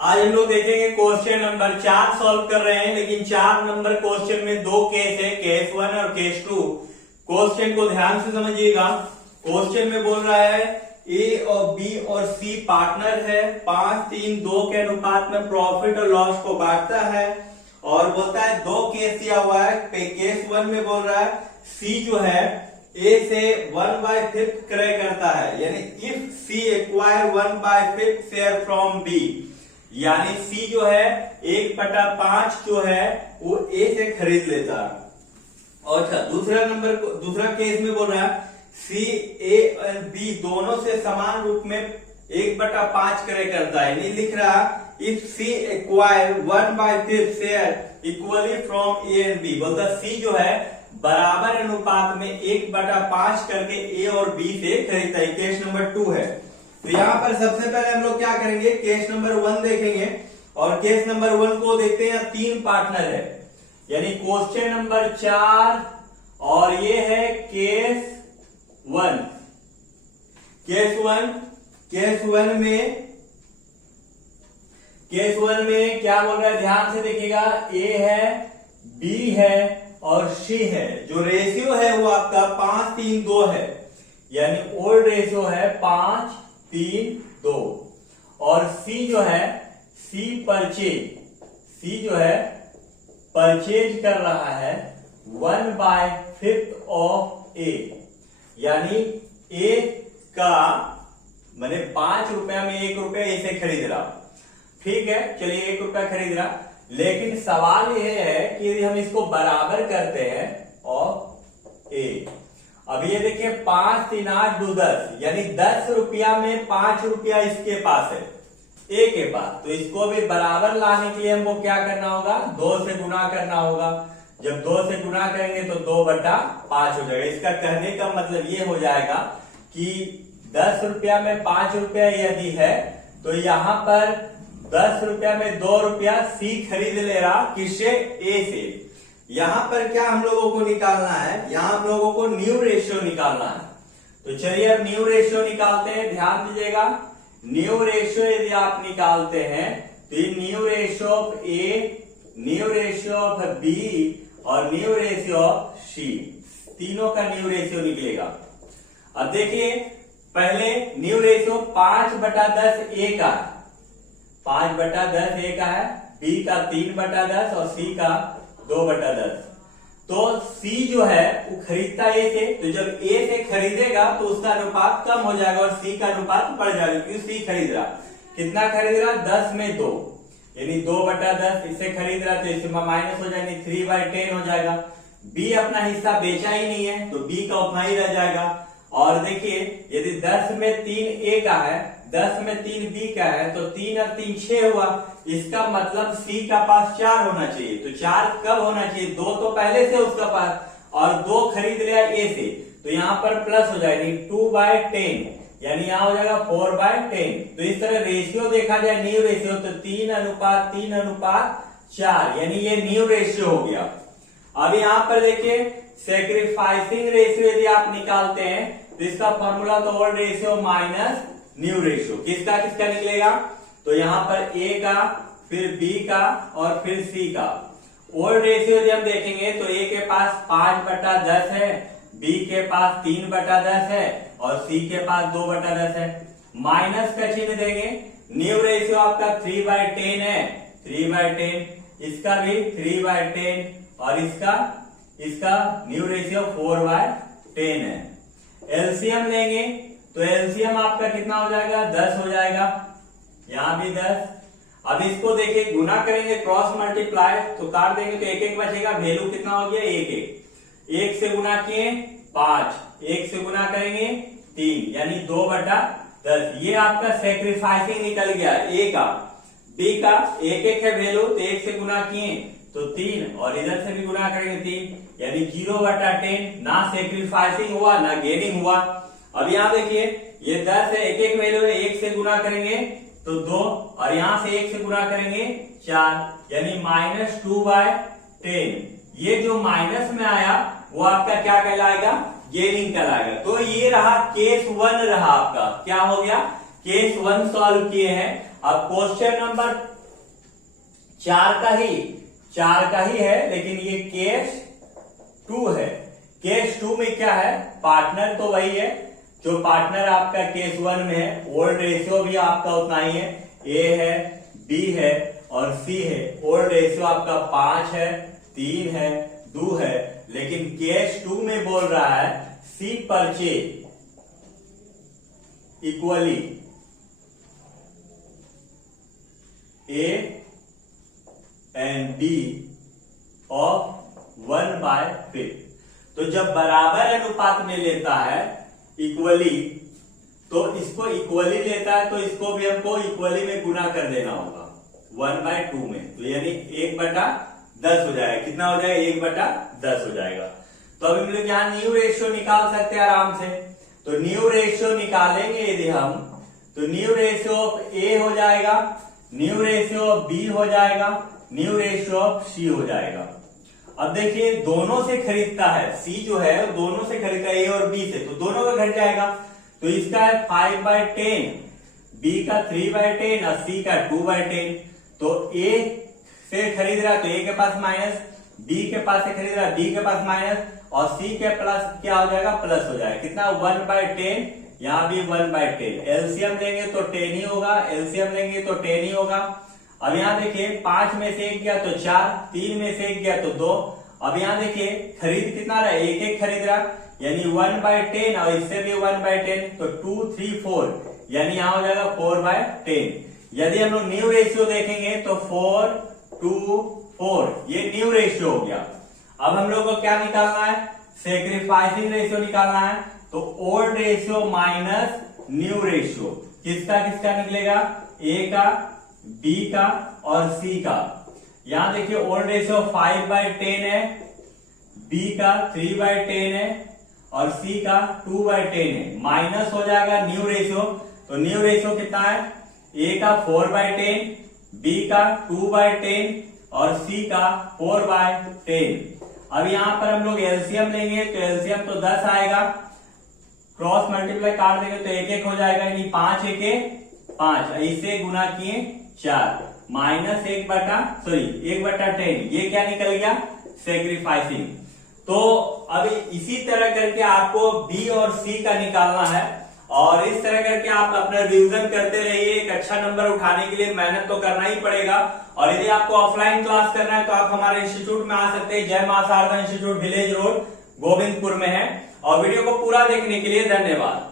आज हम लोग देखेंगे क्वेश्चन नंबर 4 सॉल्व कर रहे हैं, लेकिन 4 नंबर क्वेश्चन में दो केस है, केस 1 और केस 2। क्वेश्चन को ध्यान से समझिएगा। क्वेश्चन में बोल रहा है ए और बी और सी पार्टनर है, 5-3-2 के अनुपात में प्रॉफिट और लॉस को बांटता है, और बोलता है दो केस दिया हुआ है। केस 1 में बोल रहा है सी जो है ए से 1/5 क्रय करता है, यानी if C acquire 1/5 share from B, यानी सी जो है 1/5 जो है वो ए से खरीद लेता है। और अच्छा, दूसरा केस में बोल रहा है सी ए और बी दोनों से समान रूप में 1/5 क्रय करता है, नहीं लिख रहा if C acquire 1/5 share equally from A and B, बोलता सी जो है बराबर अनुपात में 1/5 करके ए और बी से खरीदता है। केस नंबर 2 है। तो यहां पर सबसे पहले हम लोग क्या करेंगे, केस नंबर 1 देखेंगे, और केस नंबर 1 को देखते हैं। 3 पार्टनर है, यानी क्वेश्चन नंबर 4 और ये है केस 1। केस 1 में क्या बोल रहा है, ध्यान से देखिएगा। ए है, बी है और सी है। जो रेशियो है वो आपका 5-3-2 है, यानी ओल्ड रेशियो है 5-3-2। और सी जो है सी परचेज कर रहा है 1/5 ऑफ ए, यानी ए का मैंने 5 रुपया में 1 रुपया ए से खरीद रहा। ठीक है, चलिए 1 रुपया खरीद रहा, लेकिन सवाल यह है कि यदि हम इसको बराबर करते हैं और ए, अब ये देखिए 5-3-8-10, यानी 10 रुपया में 5 रुपया इसके पास है, ए के पास। तो इसको भी बराबर लाने के लिए हमको क्या करना होगा, 2 से गुना करना होगा। जब 2 से गुना करेंगे तो 2/5 हो जाएगा। इसका कहने का मतलब ये हो जाएगा कि 10 रुपया में 5 रुपया यदि है तो यहां पर 10 रुपया में 2 रुपया सी खरीद ले रहा, किससे, ए से। यहां पर क्या हम लोगों को निकालना है, यहां हम लोगों को न्यू रेशियो निकालना है। तो चलिए अब न्यू रेशियो निकालते हैं। ध्यान दीजिएगा, न्यू रेशियो यदि आप निकालते हैं तो ये new ratio of A, new ratio of B और न्यू रेशियो ऑफ सी, तीनों का न्यू रेशियो निकलेगा। अब देखिए, पहले न्यू रेशियो 5/10 ए का है, 5/10 ए का है, बी का 3/10 और सी का 2/10। तो सी जो है वो खरीदता ए से, तो जब ए से खरीदेगा तो उसका अनुपात कम हो जाएगा और सी का अनुपात बढ़ जाएगा, क्योंकि सी खरीद रहा। कितना खरीद रहा, 10 में 2, यानी 2/10 इससे खरीद रहा, तो इससे माइनस हो जाएगी, 3/10 हो जाएगा। बी अपना हिस्सा बेचा ही नहीं है तो बी का उतना ही रह जाएगा। और देखिए, यदि 10 में 3 ए का है, 10 में 3 बी का है, तो 3 और 3 6 हुआ। इसका मतलब सी का पास 4 होना चाहिए। तो 4 कब होना चाहिए, 2 तो पहले से उसका पास, और 2 खरीद लिया ए से, तो यहाँ पर प्लस हो जाएगी 2/10, यानी यहाँ हो जाएगा 4/10। तो इस तरह रेशियो देखा जाए, न्यू रेशियो, तो 3:3:4, यानी ये न्यू रेशियो हो गया। अब यहाँ पर देखिए, सेक्रीफाइसिंग रेशियो यदि आप निकालते हैं तो इसका फॉर्मूला तो old ratio minus new ratio, किसका किसका निकलेगा, तो यहां पर ए का, फिर बी का और फिर सी का। ओल्ड रेशियो यदि हम देखेंगे तो ए के पास 5/10 है, बी के पास 3/10 है और सी के पास 2/10 है। माइनस का चिन्ह देंगे। न्यू रेशियो आपका 3/10 है, 3/10, इसका भी 3/10 और इसका न्यू रेशियो 4/10 है। एलसीएम लेंगे तो एलसीएम आपका कितना हो जाएगा, 10 हो जाएगा, यहां भी 10। अब इसको देखिए, गुना करेंगे, क्रॉस मल्टीप्लाई, तो काट देंगे तो 1-1 बचेगा, वैल्यू कितना हो गया, 1-1। 1 से गुना किए 5, 1 से गुना करेंगे 3, यानी 2/10। ये आपका सेक्रीफाइसिंग निकल गया ए का। बी का 1-1 है वैल्यू, तो 1 से गुना किए तो 3, और इधर से भी गुना करेंगे 3, यानी 0/10। ना सेक्रीफाइसिंग हुआ ना गेनिंग हुआ। अब यहाँ देखिए, ये 10 है, 1-1 वैल्यू है, 1 से गुना करेंगे तो 2, और यहां से 1 से गुना करेंगे 4, यानी -2/10। ये जो माइनस में आया वो आपका क्या कहलाएगा, गेनिंग कहलाएगा। तो ये रहा केस 1 रहा आपका, क्या हो गया, केस 1 सॉल्व किए हैं। अब क्वेश्चन नंबर चार का ही है, लेकिन ये केस 2 है। केस 2 में क्या है, पार्टनर तो वही है जो पार्टनर आपका केस 1 में है। ओल्ड रेशियो भी आपका उतना ही है, ए है, बी है और सी है। ओल्ड रेशियो आपका 5 है, 3 है, 2 है। लेकिन केस 2 में बोल रहा है C purchase equally A and B of 1/5। तो जब बराबर अनुपात में लेता है इक्वली, तो इसको इक्वली लेता है तो इसको भी हमको इक्वली में गुना कर देना होगा 1/2 में। तो यानी 1/10 हो जाएगा। कितना हो जाएगा, 1/10 हो जाएगा। तो अभी हम लोग यहाँ न्यू रेशियो निकाल सकते हैं आराम से। तो न्यू रेशियो निकालेंगे यदि हम, तो न्यू रेशियो ऑफ ए हो जाएगा, न्यू रेशियो ऑफ बी हो जाएगा, न्यू रेशियो ऑफ सी हो जाएगा। अब देखिए दोनों से खरीदता है, सी जो है वो दोनों से खरीदता है, ए और बी से, तो दोनों का घट जाएगा। तो इसका है 5/10, बी का 3/10 और सी का 2/10। तो ए से खरीद रहा है तो ए के पास माइनस, बी के पास से खरीद रहा है बी के पास माइनस, और सी के प्लस क्या हो जाएगा, प्लस हो जाएगा। कितना, 1/10, यहाँ भी 1/10। एलसीएम लेंगे तो 10 ही होगा, एलसीएम लेंगे तो 10 ही होगा। अब यहाँ देखिए 5 में से 1 गया तो 4, 3 में से 1 गया तो 2। अब यहाँ देखिए खरीद कितना रहा, एक खरीद रहा, यानी 1/10 और इससे भी 1/10, तो 2, 3, 4, यानी यहाँ हो जाएगा 4/10। यदि हम लोग न्यू रेशियो देखेंगे तो 4, 2, 4, ये न्यू रेशियो हो गया। अब हम लोग को क्या निकालना है, सेक्रीफाइसिंग रेशियो निकालना है। तो old ratio minus new ratio किसका किसका निकलेगा, ए का, बी का और सी का। यहां देखिए ओल्ड रेशियो 5/10 है, बी का 3/10 है और सी का 2/10 है। माइनस हो जाएगा न्यू रेशियो, तो न्यू रेशियो कितना है, ए का 4/10, बी का 2/10 और सी का 4/10। अब यहां पर हम लोग एलसीएम लेंगे तो एलसीएम तो 10 आएगा, क्रॉस मल्टीप्लाई काट देंगे तो 1 1 हो जाएगा, यानी 5 1 5, इससे गुना किए 4, माइनस 1/10, ये क्या निकल गया, सेक्रीफाइसिंग। तो अभी इसी तरह करके आपको बी और सी का निकालना है, और इस तरह करके आप अपना रिवीजन करते रहिए। एक अच्छा नंबर उठाने के लिए मेहनत तो करना ही पड़ेगा। और यदि आपको ऑफलाइन क्लास करना है तो आप हमारे इंस्टीट्यूट में आ सकते हैं। Jai Maa Sharda institute, village road, Govindpur में है। और वीडियो को पूरा देखने के लिए धन्यवाद।